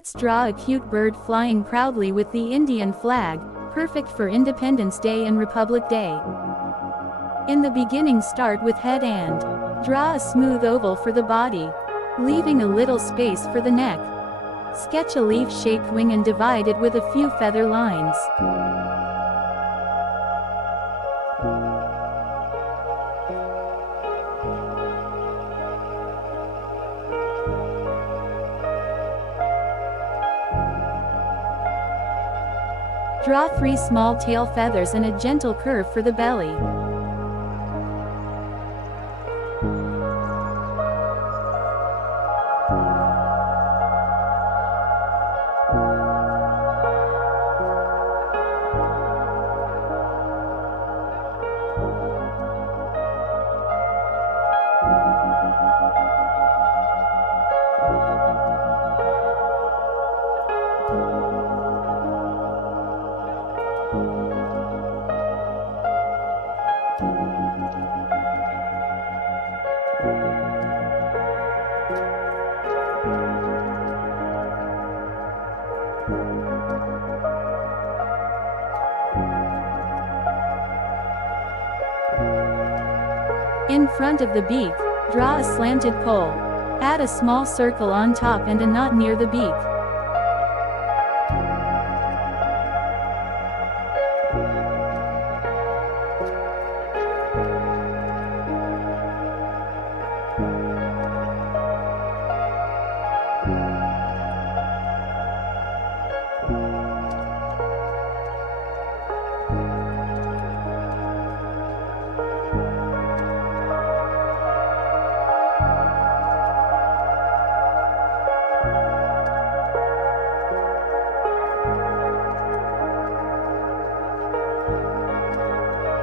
Let's draw a cute bird flying proudly with the Indian flag, perfect for Independence Day and Republic Day. In the beginning, start with head and draw a smooth oval for the body, leaving a little space for the neck. Sketch a leaf-shaped wing and divide it with a few feather lines. Draw 3 small tail feathers and a gentle curve for the belly. In front of the beak, draw a slanted pole. Add a small circle on top and a knot near the beak.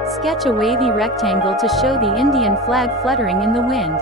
Sketch a wavy rectangle to show the Indian flag fluttering in the wind.